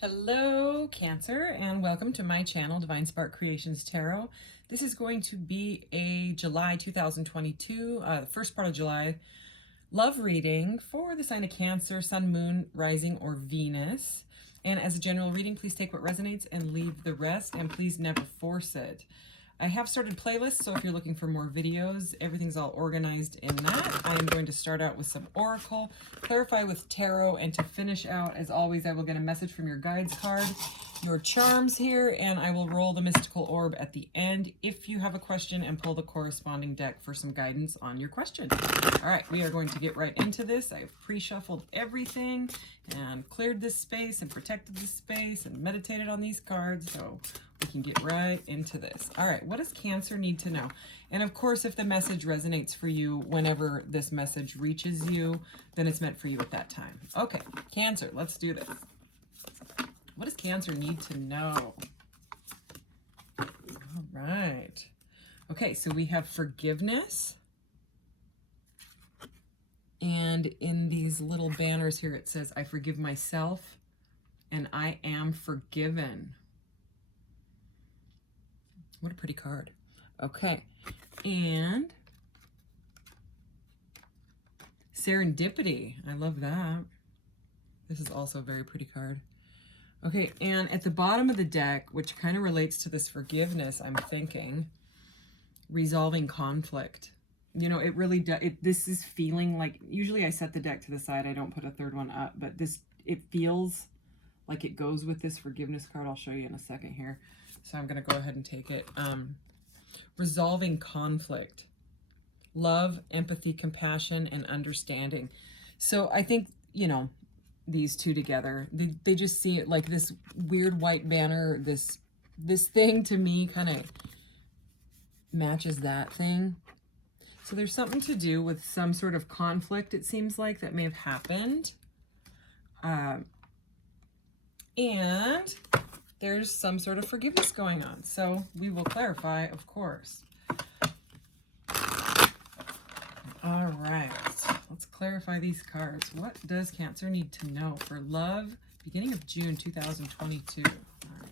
Hello, Cancer, and welcome to my channel, Divine Spark Creations Tarot. This is going to be a July 2022, the first part of July, love reading for the sign of Cancer, Sun, Moon, Rising, or Venus. And as a general reading, please take what resonates and leave the rest, and please never force it. I have started playlists, so if you're looking for more videos, everything's all organized in that. I am going to start out with some Oracle, clarify with Tarot, and to finish out, as always, I will get a message from your guides card, your charms here, and I will roll the mystical orb at the end if you have a question and pull the corresponding deck for some guidance on your question. All right, we are going to get right into this. I've pre-shuffled everything and cleared this space and protected this space and meditated on these cards, so we can get right into this. All right, what does Cancer need to know? And of course, if the message resonates for you whenever this message reaches you, then it's meant for you at that time. Okay, Cancer, let's do this. What does Cancer need to know? All right. Okay, so we have forgiveness. And in these little banners here, it says, I forgive myself and I am forgiven. What a pretty card. Okay, and serendipity. I love that. This is also a very pretty card. Okay, and at the bottom of the deck, which kind of relates to this forgiveness, I'm thinking, resolving conflict. You know, it really does. This is feeling like, usually I set the deck to the side. I don't put a third one up, but it feels like it goes with this forgiveness card. I'll show you in a second here. So I'm going to go ahead and take it. Resolving conflict, love, empathy, compassion, and understanding. So I think, you know, these two together, they just see it like this weird white banner. This thing to me kind of matches that thing. So there's something to do with some sort of conflict, it seems like, that may have happened. And there's some sort of forgiveness going on. So we will clarify, of course. All right, let's clarify these cards. What does Cancer need to know for love, beginning of June 2022? All right.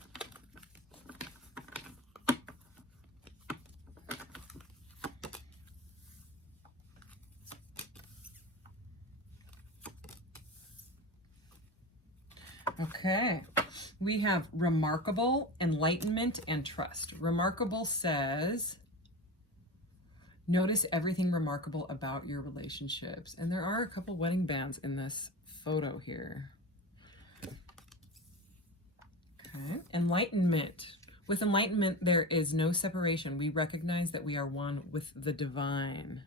Okay. We have remarkable, enlightenment, and trust. Remarkable says, notice everything remarkable about your relationships. And there are a couple wedding bands in this photo here. Okay. Enlightenment. With enlightenment, there is no separation. We recognize that we are one with the divine.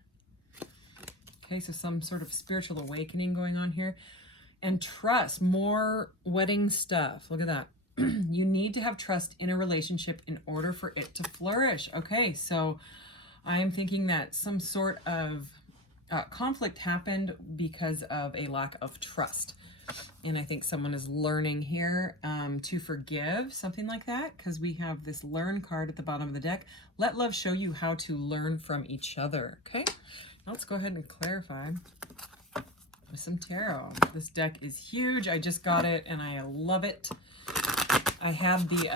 Okay, so some sort of spiritual awakening going on here. And trust, more wedding stuff. Look at that. You need to have trust in a relationship in order for it to flourish. Okay, so I am thinking that some sort of conflict happened because of a lack of trust. And I think someone is learning here to forgive, something like that, because we have this learn card at the bottom of the deck. Let love show you how to learn from each other. Okay, now let's go ahead and clarify with some tarot. This deck is huge. I just got it and I love it. I have the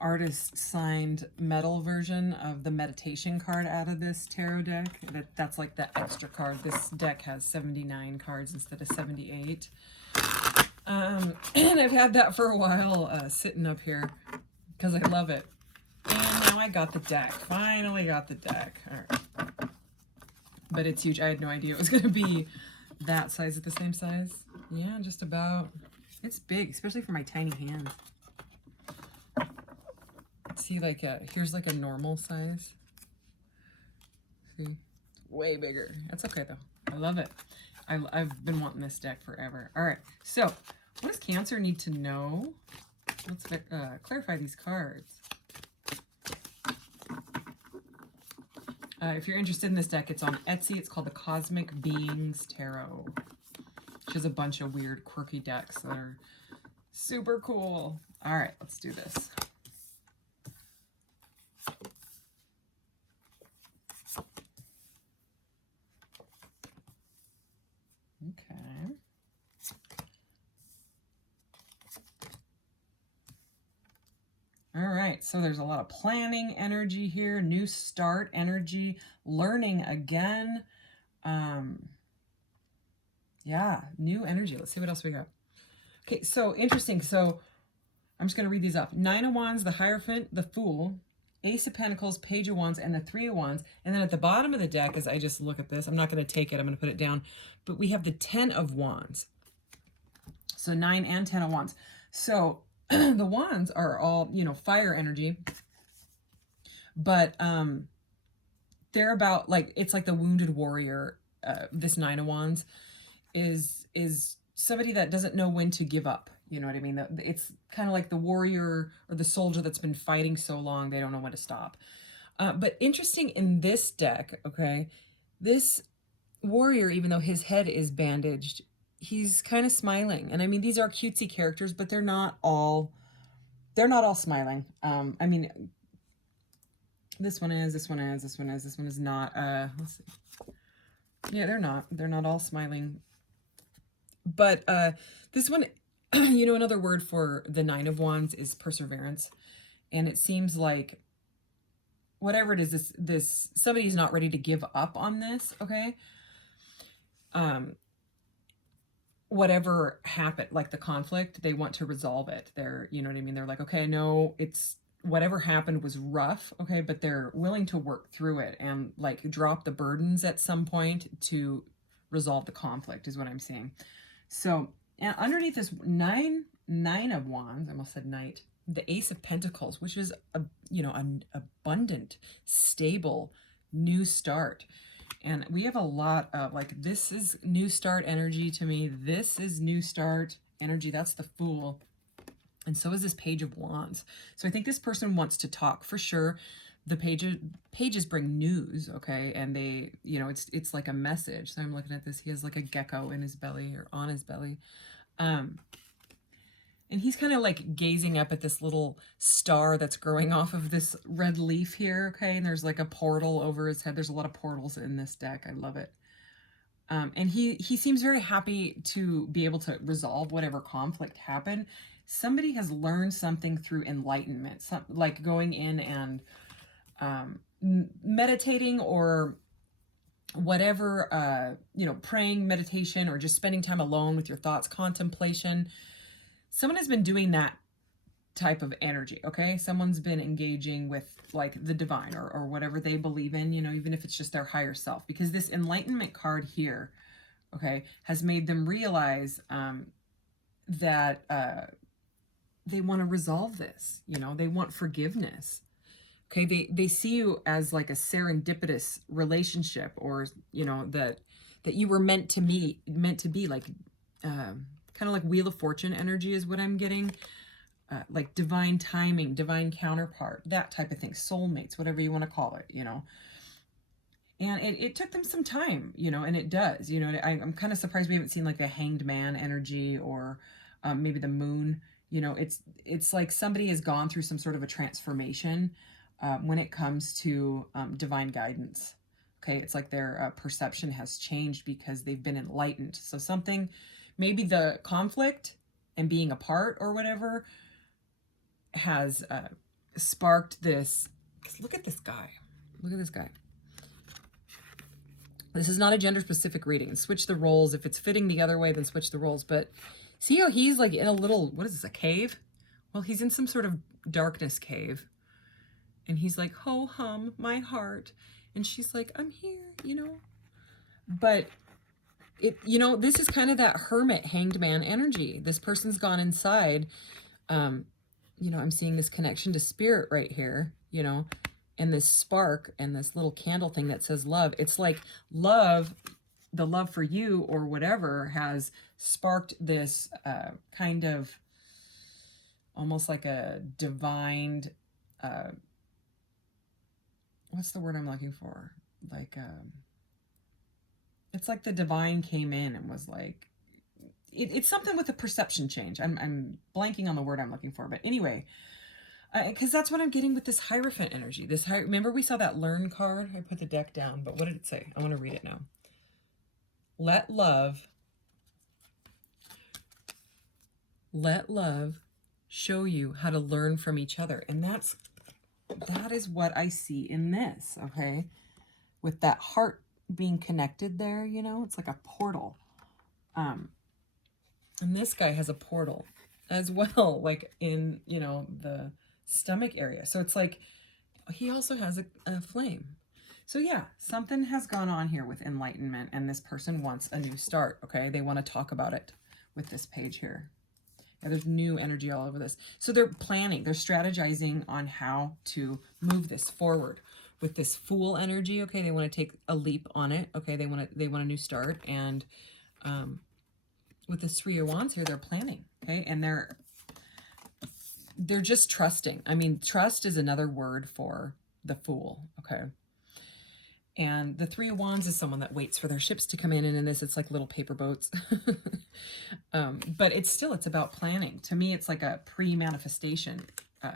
artist signed metal version of the meditation card out of this tarot deck. That's like the extra card. This deck has 79 cards instead of 78. And I've had that for a while sitting up here because I love it. And now I got the deck. Finally got the deck. All right. But it's huge. I had no idea it was going to be that size, at the same size. Yeah, just about. It's big, especially for my tiny hands. See, like here's like a normal size. See, it's way bigger. That's okay though. I love it. I've been wanting this deck forever. All right, so what does Cancer need to know? Let's clarify these cards. If you're interested in this deck, it's on Etsy. It's called the Cosmic Beings Tarot, which has a bunch of weird, quirky decks that are super cool. All right, let's do this. Okay. right, so there's a lot of planning energy here, new start energy, learning again. Yeah, new energy. Let's see what else we got. Okay, so interesting. So I'm just going to read these off. 9 of Wands, the Hierophant, the Fool, Ace of Pentacles, Page of Wands, and the 3 of Wands. And then at the bottom of the deck, as I just look at this, I'm not going to take it, I'm going to put it down, but we have the 10 of Wands. So 9 and 10 of Wands. So the Wands are all, you know, fire energy, but they're about, like, it's like the wounded warrior. This 9 of Wands is somebody that doesn't know when to give up. You know what I mean? It's kind of like the warrior or the soldier that's been fighting so long, they don't know when to stop. But interesting in this deck, okay, this warrior, even though his head is bandaged, he's kind of smiling. And I mean, these are cutesy characters, but they're not all smiling. I mean, this one is, this one is, this one is, this one is not. Let's see. Yeah, they're not all smiling. But this one, you know, another word for the 9 of Wands is perseverance. And it seems like whatever it is, this somebody's not ready to give up on this, okay? Whatever happened, like the conflict, they want to resolve it. They're, you know what I mean? They're like, okay, no, it's whatever happened was rough, okay, but they're willing to work through it and like drop the burdens at some point to resolve the conflict is what I'm seeing. So and underneath this nine of Wands, I almost said knight, the Ace of Pentacles, which is a, you know, an abundant, stable, new start. And we have a lot of, like, this is new start energy to me. This is new start energy. That's the Fool. And so is this Page of Wands. So I think this person wants to talk for sure. The pages bring news, okay? And they, you know, it's like a message. So I'm looking at this. He has like a gecko in his belly or on his belly. And he's kind of like gazing up at this little star that's growing off of this red leaf here, okay? And there's like a portal over his head. There's a lot of portals in this deck. I love it. And he seems very happy to be able to resolve whatever conflict happened. Somebody has learned something through enlightenment, like going in and meditating or whatever, you know, praying, meditation, or just spending time alone with your thoughts, contemplation. Someone has been doing that type of energy, okay? Someone's been engaging with like the divine or whatever they believe in, you know, even if it's just their higher self, because this enlightenment card here, okay, has made them realize that they want to resolve this, you know, they want forgiveness. Okay, they see you as like a serendipitous relationship, or, you know, that you were meant to be, like kind of like Wheel of Fortune energy is what I'm getting. Like divine timing, divine counterpart, that type of thing, soulmates, whatever you want to call it, you know. And it took them some time, you know, and it does, you know. I'm kind of surprised we haven't seen like a Hanged Man energy, or maybe the Moon, you know. It's like somebody has gone through some sort of a transformation when it comes to divine guidance. Okay, it's like their perception has changed because they've been enlightened. So something, maybe the conflict and being apart or whatever has sparked this. Look at this guy. Look at this guy. This is not a gender specific reading. Switch the roles. If it's fitting the other way, then switch the roles. But see how he's like in a little, what is this, a cave? Well, he's in some sort of darkness cave. And he's like, ho hum, my heart. And she's like, I'm here, you know. But it, you know, this is kind of that Hermit, Hanged Man energy. This person's gone inside. You know, I'm seeing this connection to spirit right here, you know, and this spark and this little candle thing that says love. It's like love, the love for you or whatever has sparked this kind of almost like a divine, what's the word I'm looking for? Like, it's like the divine came in and was like, it's something with a perception change. I'm blanking on the word I'm looking for, but anyway, because that's what I'm getting with this Hierophant energy. Remember we saw that Learn card? I put the deck down, but what did it say? I want to read it now. Let love show you how to learn from each other. And that is what I see in this, okay? With that heart being connected there, you know, it's like a portal. And this guy has a portal as well, like in, you know, the stomach area. So it's like he also has a flame. So yeah, something has gone on here with enlightenment, and this person wants a new start, okay? They want to talk about it with this page here. Yeah, there's new energy all over this. So they're planning, they're strategizing on how to move this forward with this Fool energy, okay? They want to take a leap on it, okay? They want a new start, and with this Three of Wands here, they're planning, okay? And they're just trusting. I mean, trust is another word for the Fool, okay? And the Three of Wands is someone that waits for their ships to come in. And in this, it's like little paper boats. But it's about planning. To me, it's like a pre-manifestation,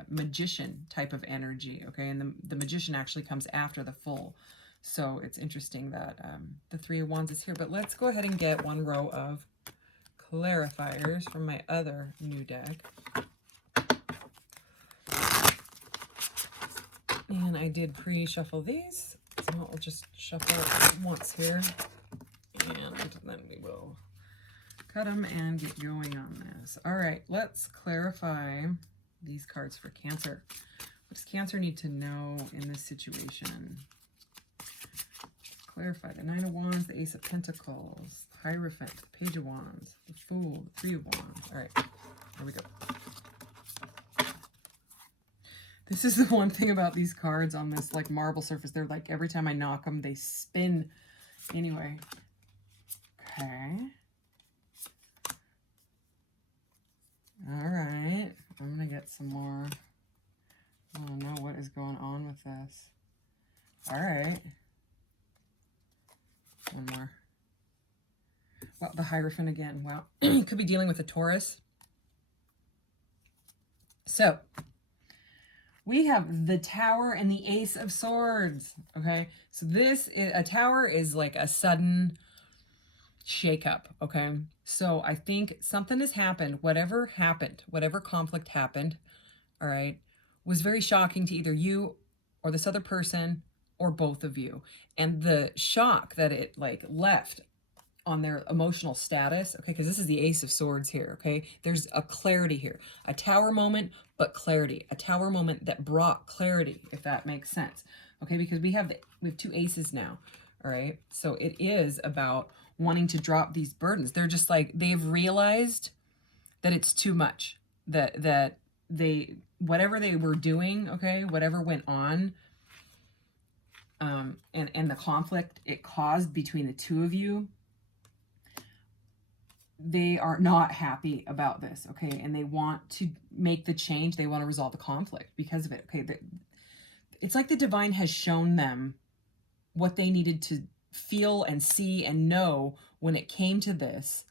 magician type of energy, okay? And the magician actually comes after the Fool. So it's interesting that the Three of Wands is here. But let's go ahead and get one row of Clarifiers from my other new deck. And I did pre-shuffle these. So I'll just shuffle once here, and then we will cut them and get going on this. All right, let's clarify these cards for Cancer. What does Cancer need to know in this situation? Clarify the Nine of Wands, the Ace of Pentacles, the Hierophant, the Page of Wands, the Fool, the Three of Wands. All right, here we go. This is the one thing about these cards on this like marble surface. They're like, every time I knock them, they spin. Anyway. Okay. All right. I'm going to get some more. I want to know what is going on with this. All right. One more. Well, the Hierophant again. Wow. Could be dealing with a Taurus. So, we have the Tower and the Ace of Swords, okay? So a Tower is like a sudden shakeup, okay? So I think something has happened, whatever conflict happened, all right, was very shocking to either you or this other person or both of you. And the shock that it like left on their emotional status, okay, because this is the Ace of Swords here, okay? There's a clarity here. A Tower moment, but clarity. A Tower moment that brought clarity, if that makes sense, okay? Because we have two aces now, all right? So it is about wanting to drop these burdens. They're just like, they've realized that it's too much, that they, whatever they were doing, okay, whatever went on, and the conflict it caused between the two of you, they are not happy about this, okay? And they want to make the change. They want to resolve the conflict because of it, okay? It's like the divine has shown them what they needed to feel and see and know when it came to this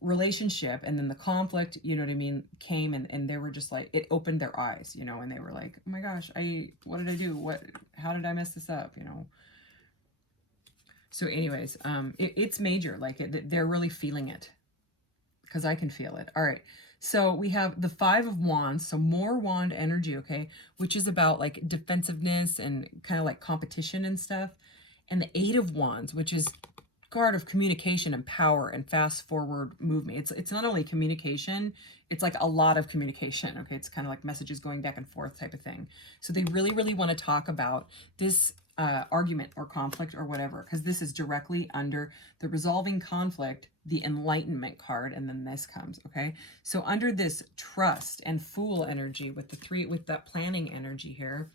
relationship. And then the conflict, you know what I mean, came, and they were just like, it opened their eyes, you know, and they were like, oh my gosh, what did I do? How did I mess this up, you know? So anyways, it's major. Like they're really feeling it because I can feel it. All right. So we have the Five of Wands. So more wand energy, okay, which is about like defensiveness and kind of like competition and stuff. And the Eight of Wands, which is card of communication and power and fast forward movement. It's not only communication, it's like a lot of communication. Okay. It's kind of like messages going back and forth type of thing. So they really, really want to talk about this argument or conflict or whatever, because this is directly under the resolving conflict, the Enlightenment card, and then this comes, okay? So under this trust and Fool energy with that planning energy here,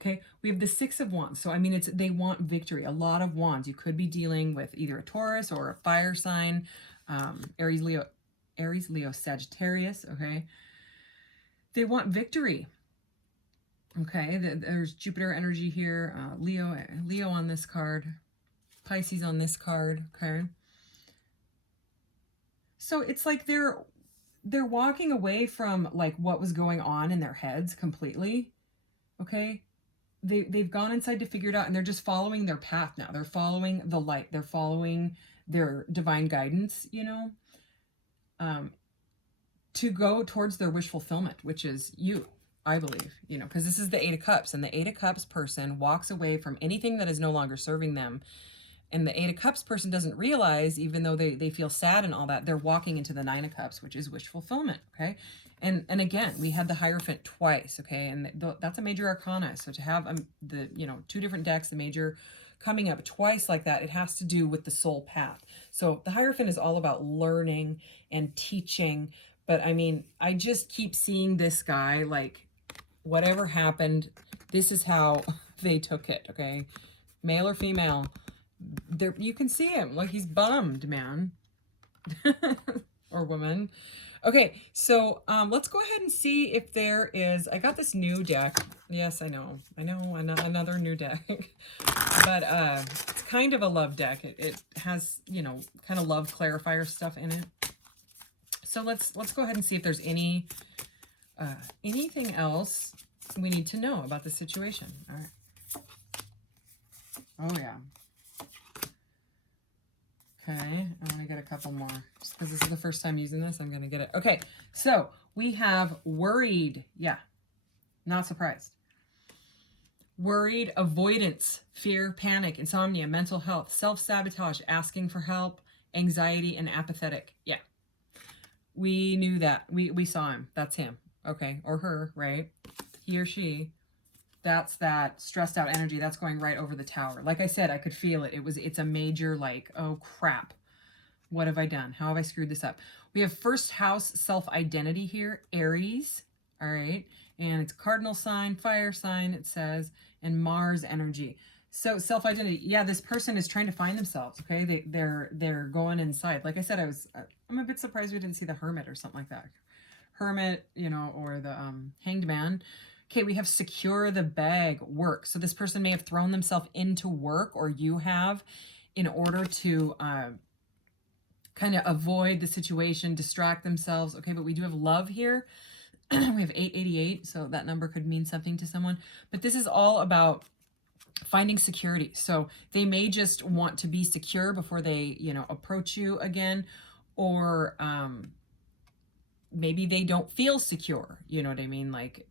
okay, we have the Six of Wands. So I mean, they want victory, a lot of wands. You could be dealing with either a Taurus or a fire sign, Aries, Leo, Sagittarius, okay? They want victory. Okay, there's Jupiter energy here, Leo on this card, Pisces on this card, okay? So it's like they're walking away from like what was going on in their heads completely, okay? They've gone inside to figure it out, and they're just following their path now. They're following the light. They're following their divine guidance, you know? to go towards their wish fulfillment, which is you, I believe, you know, because this is the Eight of Cups, and the Eight of Cups person walks away from anything that is no longer serving them. And the Eight of Cups person doesn't realize, even though they feel sad and all that, they're walking into the Nine of Cups, which is wish fulfillment, okay? And again, we had the Hierophant twice, okay? And that's a major arcana. So to have the, you know, two different decks, the major coming up twice like that, it has to do with the soul path. So the Hierophant is all about learning and teaching. But I mean, I just keep seeing this guy, like, whatever happened, this is how they took it, okay? Male or female, there you can see him, like, he's bummed, man. Or woman. Okay, so let's go ahead and see if there is, I got this new deck. Yes, I know, another new deck. But it's kind of a love deck. It has, you know, kind of love clarifier stuff in it. So let's go ahead and see if there's anything else we need to know about the situation. All right. Oh yeah. Okay, I want to get a couple more. Just because this is the first time using this, I'm going to get it. Okay, so we have worried. Yeah, not surprised. Worried, avoidance, fear, panic, insomnia, mental health, self-sabotage, asking for help, anxiety, and apathetic. Yeah, we knew that. We saw him. That's him. Okay, or her, right? He or she. That's that stressed out energy that's going right over the tower. Like I said, I could feel it. It's a major, like, oh crap. What have I done? How have I screwed this up? We have first house self-identity here, Aries. All right. And it's cardinal sign, fire sign, it says, and Mars energy. So self-identity. Yeah, this person is trying to find themselves. Okay. They're going inside. Like I said, I'm a bit surprised we didn't see the Hermit or something like that. Hermit, you know, or the Hanged Man. Okay, we have secure the bag, work. So this person may have thrown themselves into work, or you have, in order to kind of avoid the situation, distract themselves. Okay, but we do have love here. We have 888, so that number could mean something to someone. But this is all about finding security. So they may just want to be secure before they, you know, approach you again, or maybe they don't feel secure. You know what I mean? Like,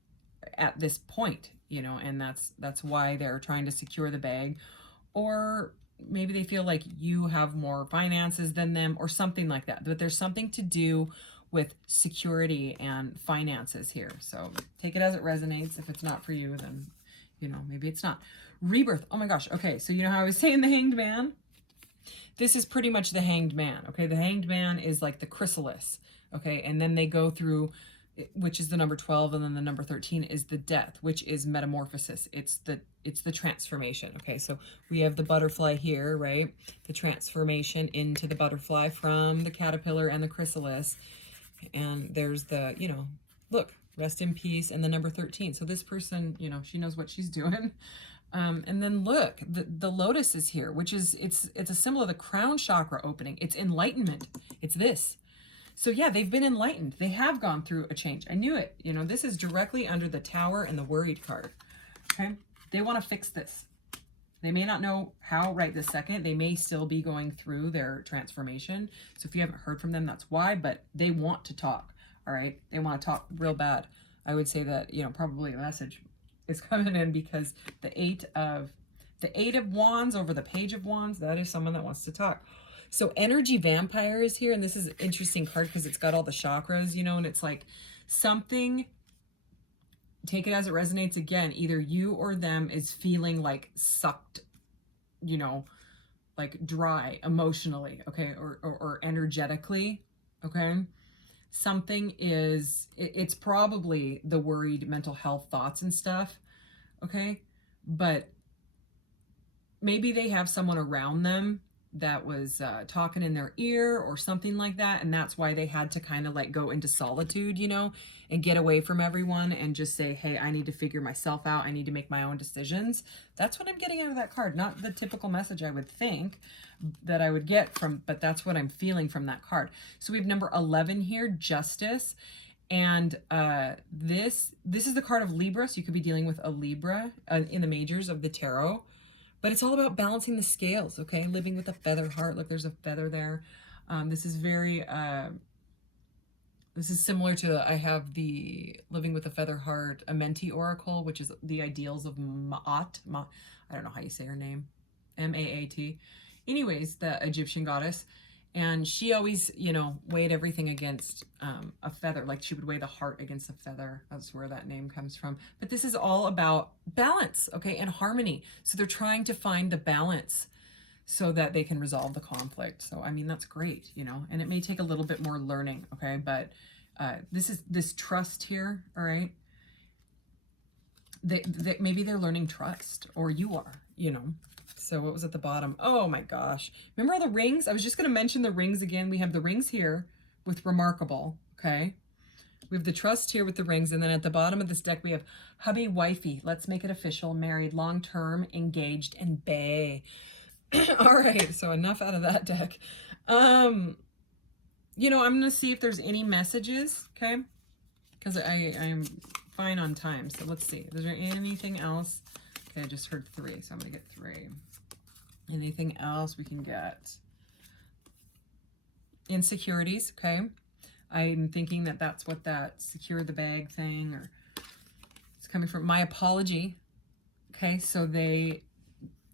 at this point, you know, and that's why they're trying to secure the bag. Or maybe they feel like you have more finances than them, or something like that. But there's something to do with security and finances here. So take it as it resonates. If it's not for you, then, you know, maybe it's not. Rebirth. Oh my gosh. Okay, so you know how I was saying the Hanged Man? This is pretty much the Hanged Man. Okay, the Hanged Man is like the chrysalis. Okay, and then they go through, which is the number 12, and then the number 13 is the death, which is metamorphosis. It's the transformation. Okay, so we have the butterfly here, right? The transformation into the butterfly from the caterpillar and the chrysalis. And there's the, you know, look, rest in peace, and the number 13. So this person, you know, she knows what she's doing. And then look, the lotus is here, which is, it's a symbol of the crown chakra opening. It's enlightenment. It's this. So yeah, they've been enlightened. They have gone through a change. I knew it. You know, this is directly under the Tower and the Worried card. Okay? They want to fix this. They may not know how right this second. They may still be going through their transformation. So if you haven't heard from them, that's why. But they want to talk. All right? They want to talk real bad. I would say that, you know, probably a message is coming in, because the eight of wands over the page of wands, that is someone that wants to talk. So energy vampire is here, and this is an interesting card because it's got all the chakras, you know, and it's like something, take it as it resonates. Again, either you or them is feeling like sucked, you know, like dry emotionally, okay, or energetically, okay. Something is, it's probably the worried mental health thoughts and stuff, okay, but maybe they have someone around them that was talking in their ear or something like that, and that's why they had to kind of like go into solitude, you know, and get away from everyone and just say, hey, I need to figure myself out. I need to make my own decisions. That's what I'm getting out of that card. Not the typical message I would think that I would get from, but that's what I'm feeling from that card. So we have number 11 here, justice. And this is the card of Libra. So you could be dealing with a Libra in the majors of the tarot. But it's all about balancing the scales, okay? Living with a feather heart. Look, there's a feather there. This is very This is similar to, I have the Living with a Feather Heart Amenti Oracle, which is the ideals of Ma'at. I don't know how you say her name. M-A-A-T. Anyways, the Egyptian goddess. And she always, you know, weighed everything against a feather. Like she would weigh the heart against a feather. That's where that name comes from. But this is all about balance, okay, and harmony. So they're trying to find the balance so that they can resolve the conflict. So, I mean, that's great, you know, and it may take a little bit more learning, okay, but this trust here, all right, maybe they're learning trust, or you are, you know. So what was at the bottom? Oh my gosh. Remember all the rings? I was just going to mention the rings again. We have the rings here with remarkable, okay? We have the trust here with the rings, and then at the bottom of this deck we have hubby, wifey, let's make it official, married, long-term, engaged, and bae. All right, so enough out of that deck. You know, I'm going to see if there's any messages, okay? Because I'm fine on time, so let's see. Is there anything else? Okay, I just heard 3, so I'm going to get 3. Anything else we can get? Insecurities, okay? I'm thinking that that's what that secure the bag thing, or it's coming from. My apology, okay? So they,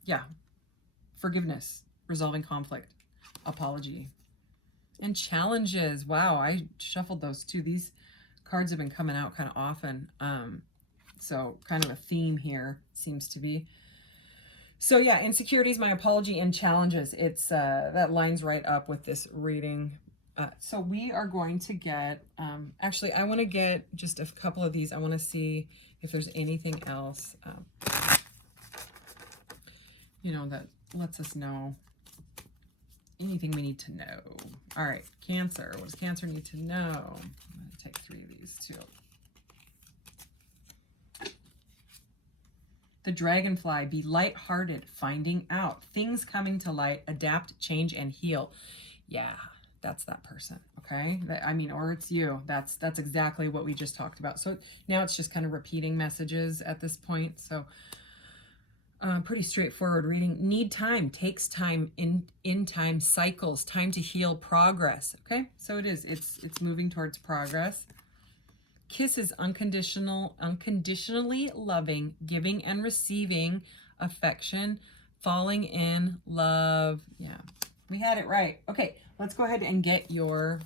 yeah, forgiveness, resolving conflict, apology. And challenges. Wow, I shuffled those too. These cards have been coming out kind of often. So kind of a theme here seems to be. So yeah, insecurities, my apology, and challenges. It's that lines right up with this reading. So we are going to get, actually, I want to get just a couple of these. I want to see if there's anything else, you know, that lets us know anything we need to know. All right, Cancer. What does Cancer need to know? I'm going to take 3 of these too. The Dragonfly, be lighthearted, finding out, things coming to light, adapt, change, and heal. Yeah, that's that person, okay? I mean, or it's you. That's exactly what we just talked about. So now it's just kind of repeating messages at this point. So pretty straightforward reading. Need time, takes time, in time, cycles, time to heal, progress. Okay, so it's moving towards progress. Kiss is unconditionally loving, giving and receiving affection, falling in love. Yeah, we had it right. Okay, let's go ahead and get your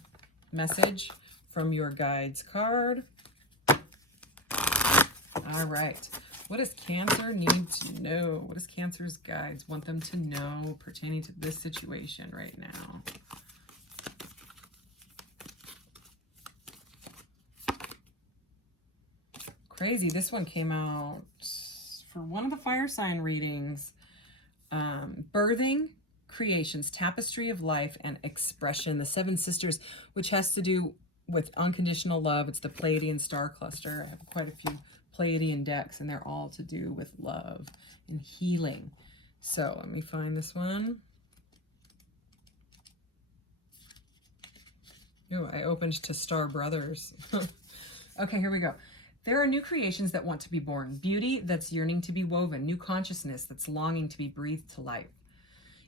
message from your guides card. All right. What does Cancer need to know? What does Cancer's guides want them to know pertaining to this situation right now? Crazy. This one came out for one of the fire sign readings. Birthing, creations, tapestry of life, and expression. The 7 sisters, which has to do with unconditional love. It's the Pleiadian star cluster. I have quite a few Pleiadian decks, and they're all to do with love and healing. So let me find this one. Oh, I opened to Star Brothers. Okay, here we go. There are new creations that want to be born, beauty that's yearning to be woven, new consciousness that's longing to be breathed to life.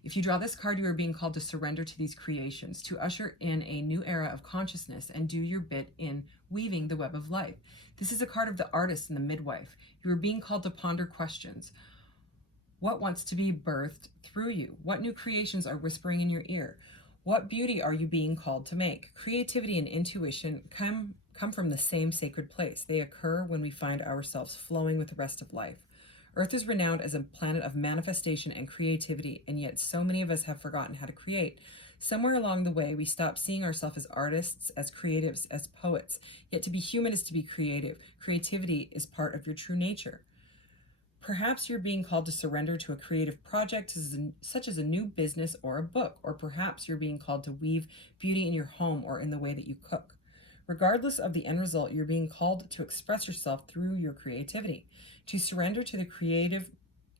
If you draw this card, you are being called to surrender to these creations, to usher in a new era of consciousness and do your bit in weaving the web of life. This is a card of the artist and the midwife. You are being called to ponder questions. What wants to be birthed through you? What new creations are whispering in your ear? What beauty are you being called to make? Creativity and intuition come from the same sacred place. They occur when we find ourselves flowing with the rest of life. Earth is renowned as a planet of manifestation and creativity, and yet so many of us have forgotten how to create. Somewhere along the way, we stopped seeing ourselves as artists, as creatives, as poets. Yet to be human is to be creative. Creativity is part of your true nature. Perhaps you're being called to surrender to a creative project such as a new business or a book, or perhaps you're being called to weave beauty in your home or in the way that you cook. Regardless of the end result, you're being called to express yourself through your creativity, to surrender to the creative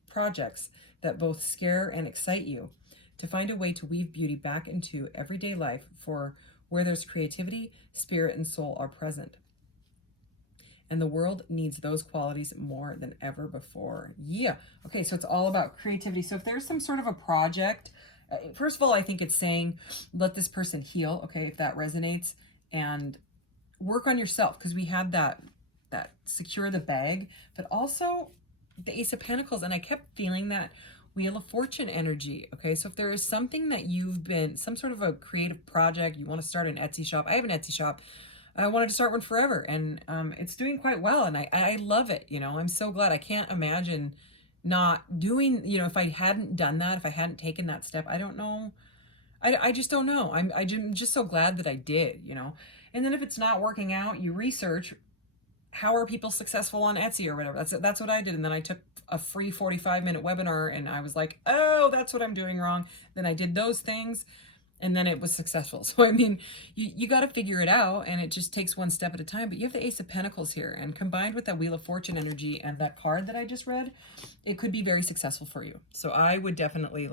projects that both scare and excite you, to find a way to weave beauty back into everyday life, for where there's creativity, spirit and soul are present. And the world needs those qualities more than ever before. Yeah. Okay, so it's all about creativity. So if there's some sort of a project, first of all, I think it's saying, let this person heal, okay, if that resonates. And work on yourself, because we had that secure the bag, but also the Ace of Pentacles. And I kept feeling that Wheel of Fortune energy. Okay, so if there is something that you've been, some sort of a creative project, you want to start an Etsy shop. I have an Etsy shop. I wanted to start one forever, and it's doing quite well, and I love it. You know, I'm so glad. I can't imagine not doing, you know, if I hadn't done that, if I hadn't taken that step, I don't know. I just don't know. I'm just so glad that I did, you know. And then if it's not working out, you research, how are people successful on Etsy or whatever. That's what I did. And then I took a free 45-minute webinar, and I was like, oh, that's what I'm doing wrong. Then I did those things, and then it was successful. So, I mean, you got to figure it out, and it just takes one step at a time. But you have the Ace of Pentacles here, and combined with that Wheel of Fortune energy and that card that I just read, it could be very successful for you. So I would definitely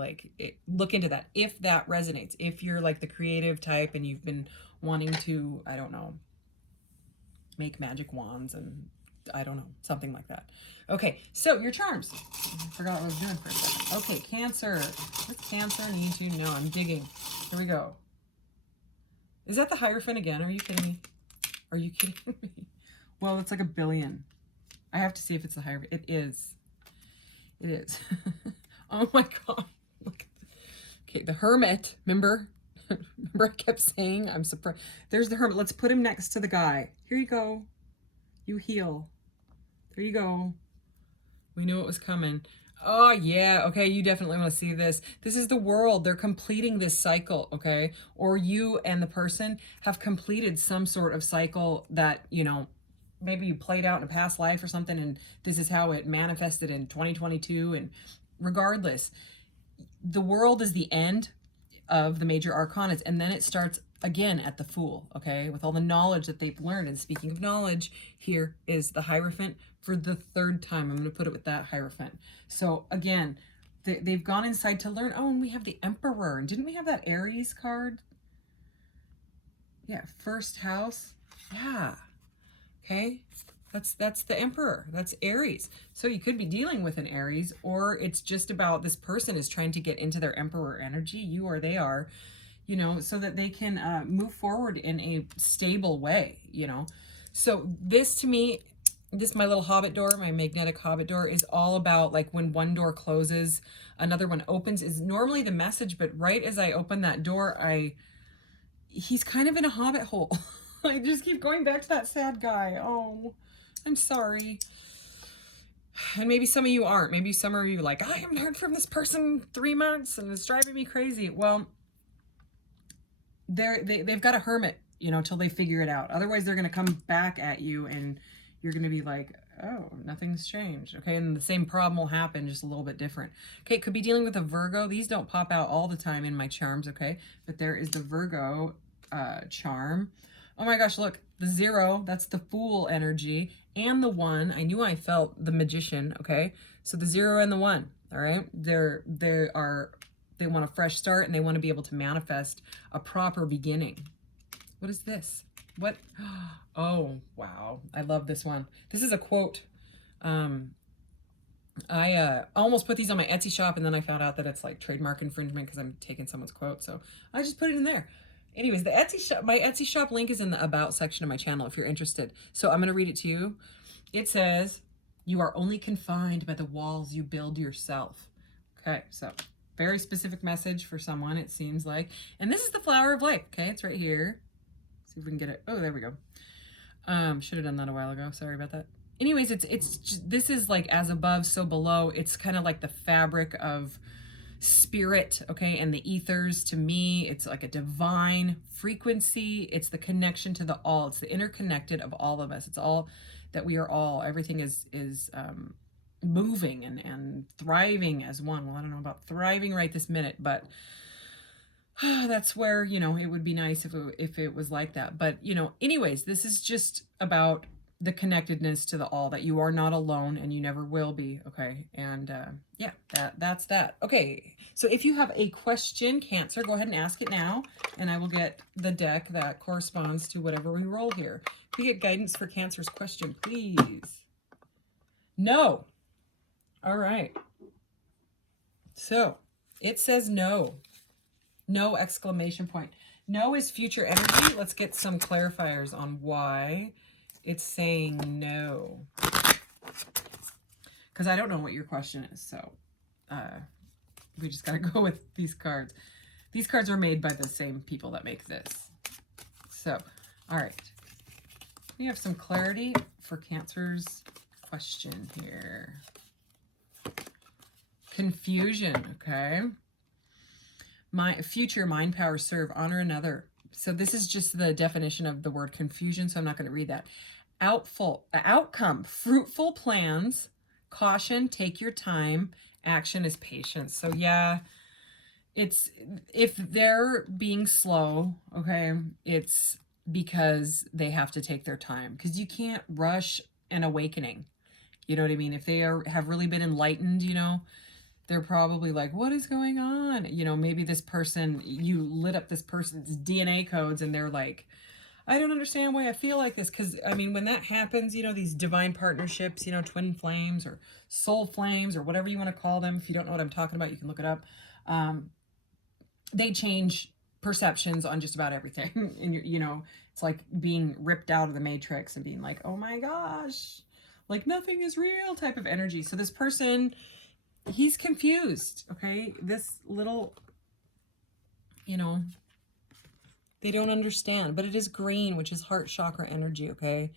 look into that if that resonates. If you're like the creative type and you've been wanting to, I don't know, make magic wands and I don't know, something like that. Okay, so your charms. I forgot what I was doing for a second. Okay, Cancer. What's Cancer need to know? I'm digging. Here we go. Is that the Hierophant again? Are you kidding me? Are you kidding me? Well, it's like a billion. I have to see if it's the Hierophant. It is. It is. Oh my God. Look. Okay, the Hermit. Remember? Remember I kept saying I'm surprised. There's the Hermit. Let's put him next to the guy. Here you go. You heal. There you go. We knew it was coming. Oh, yeah. Okay, you definitely want to see this. This is the World. They're completing this cycle, okay? Or you and the person have completed some sort of cycle that, you know, maybe you played out in a past life or something, and this is how it manifested in 2022. And regardless, the World is the end of the major arcanas, and then it starts again at the Fool, okay, with all the knowledge that they've learned. And speaking of knowledge, here is the Hierophant for the third time. I'm going to put it with that Hierophant. So again, they've gone inside to learn. Oh, and we have the Emperor. And didn't we have that Aries card? Yeah, first house. Yeah. Okay. That's the Emperor. That's Aries. So you could be dealing with an Aries, or it's just about this person is trying to get into their Emperor energy, you or they are, you know, so that they can move forward in a stable way, you know. So this to me, this my little hobbit door, my magnetic hobbit door, is all about like when one door closes, another one opens is normally the message. But right as I open that door, he's kind of in a hobbit hole. I just keep going back to that sad guy. Oh, I'm sorry. And maybe some of you aren't. Maybe some of you are like, I haven't heard from this person 3 months and it's driving me crazy. Well, they've got a hermit, you know, till they figure it out. Otherwise, they're going to come back at you and you're going to be like, oh, nothing's changed. Okay, and the same problem will happen, just a little bit different. Okay, could be dealing with a Virgo. These don't pop out all the time in my charms, okay? But there is the Virgo charm. Oh my gosh, look, the 0, that's the Fool energy, and the 1. I knew I felt the Magician, okay? So the 0 and the 1, all right? They want a fresh start, and they want to be able to manifest a proper beginning. What is this? What? Oh, wow. I love this one. This is a quote. I almost put these on my Etsy shop, and then I found out that it's like trademark infringement because I'm taking someone's quote. So I just put it in there. Anyways, the Etsy shop, my Etsy shop link is in the About section of my channel if you're interested. So I'm going to read it to you. It says, you are only confined by the walls you build yourself. Okay, so very specific message for someone, it seems like. And this is the Flower of Life. Okay, it's right here. See if we can get it. Oh, there we go. Should have done that a while ago. Sorry about that. Anyways, this is like as above, so below. It's kind of like the fabric of spirit, okay, and the ethers. To me, it's like a divine frequency. It's the connection to the all. It's the interconnected of all of us. It's all that we are all. Everything is moving and thriving as one. Well, I don't know about thriving right this minute, but that's where, you know, it would be nice if it was like that. But, you know, anyways, this is just about the connectedness to the all, that you are not alone and you never will be. Okay. And yeah, that's that. Okay. So if you have a question, Cancer, go ahead and ask it now, and I will get the deck that corresponds to whatever we roll here. Can we get guidance for Cancer's question, please? No. All right. So it says no. No exclamation point. No is future energy. Let's get some clarifiers on why it's saying no. Because I don't know what your question is, so we just got to go with these cards. These cards are made by the same people that make this. So, all right. We have some clarity for Cancer's question here. Confusion, okay? My future mind power serve, honor another. So this is just the definition of the word confusion, so I'm not going to read that. Outcome, fruitful plans, caution, take your time, action is patience. So yeah, it's, if they're being slow, okay, it's because they have to take their time, because you can't rush an awakening. You know what I mean? If they have really been enlightened, you know, they're probably like, what is going on? You know, maybe this person, you lit up this person's DNA codes and they're like, I don't understand why I feel like this. Because, I mean, when that happens, you know, these divine partnerships, you know, twin flames or soul flames or whatever you want to call them. If you don't know what I'm talking about, you can look it up. They change perceptions on just about everything. And, you know, it's like being ripped out of the matrix and being like, oh my gosh, like nothing is real type of energy. So this person, he's confused, okay? This little, you know, they don't understand, but it is green, which is heart chakra energy, okay?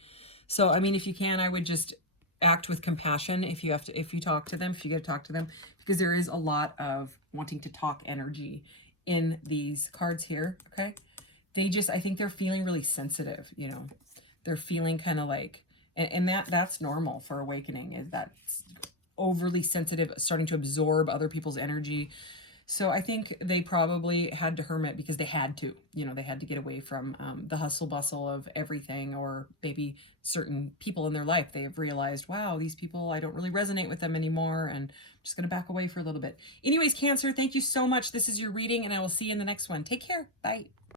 So, I mean, if you can, I would just act with compassion if you have to, if you talk to them, if you get to talk to them, because there is a lot of wanting to talk energy in these cards here, okay? They just, I think they're feeling really sensitive, you know? They're feeling kind of like, and that's normal for awakening, is that overly sensitive, starting to absorb other people's energy. So I think they probably had to hermit because they had to, you know, they had to get away from the hustle bustle of everything, or maybe certain people in their life. They have realized, wow, these people, I don't really resonate with them anymore, and I'm just going to back away for a little bit. Anyways, Cancer, thank you so much. This is your reading, and I will see you in the next one. Take care. Bye.